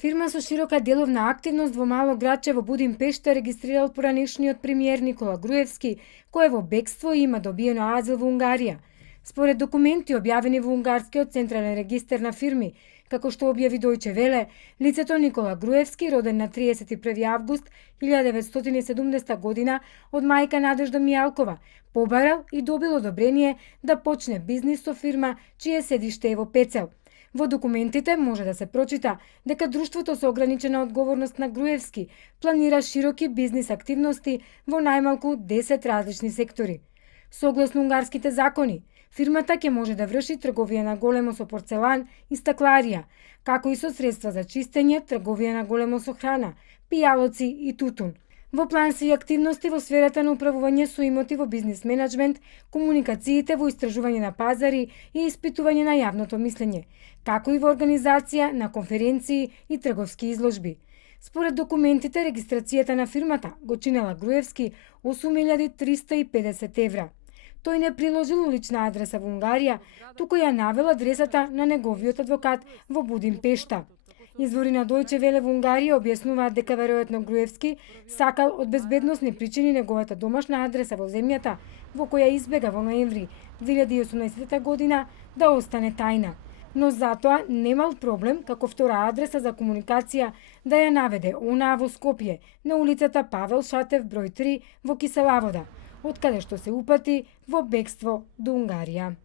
Фирма со широка деловна активност во мало градче во Будимпешта регистрирал поранешниот премиер Никола Груевски, кој е во бегство и има добиено азил во Унгарија. Според документи објавени во Унгарскиот централен регистер на фирми, како што објави Дојче Веле, лицето Никола Груевски, роден на 31 август 1970 година од мајка Надежда Мијалкова, побарал и добил одобрение да почне бизнис со фирма чие седиште е во Пецел. Во документите може да се прочита дека друштвото со ограничена одговорност на Груевски планира широки бизнис активности во најмалку 10 различни сектори. Согласно унгарските закони, фирмата ќе може да врши трговија на големо со порцелан и стакларија, како и со средства за чистење, трговија на големо со храна, пијалоци и тутун. Во план се и активности во сферата на управување со имоти во бизнис менеджмент, комуникациите во истражување на пазари и испитување на јавното мислење, како и во организација на конференции и трговски изложби. Според документите, регистрацијата на фирмата го чинела Груевски 8.350 евра. Тој не приложил лична адреса во Унгарија, туку ја навел адресата на неговиот адвокат во Будимпешта. Извори на Дојче Веле во Унгарија објаснуваат дека веројатно Груевски сакал од безбедносни причини неговата домашна адреса во земјата во која избега во ноември 2018 година да остане тајна. Но затоа немал проблем како втора адреса за комуникација да ја наведе онаа во Скопје, на улицата Павел Шатев број 3 во Киселавода, од каде што се упати во бегство до Унгарија.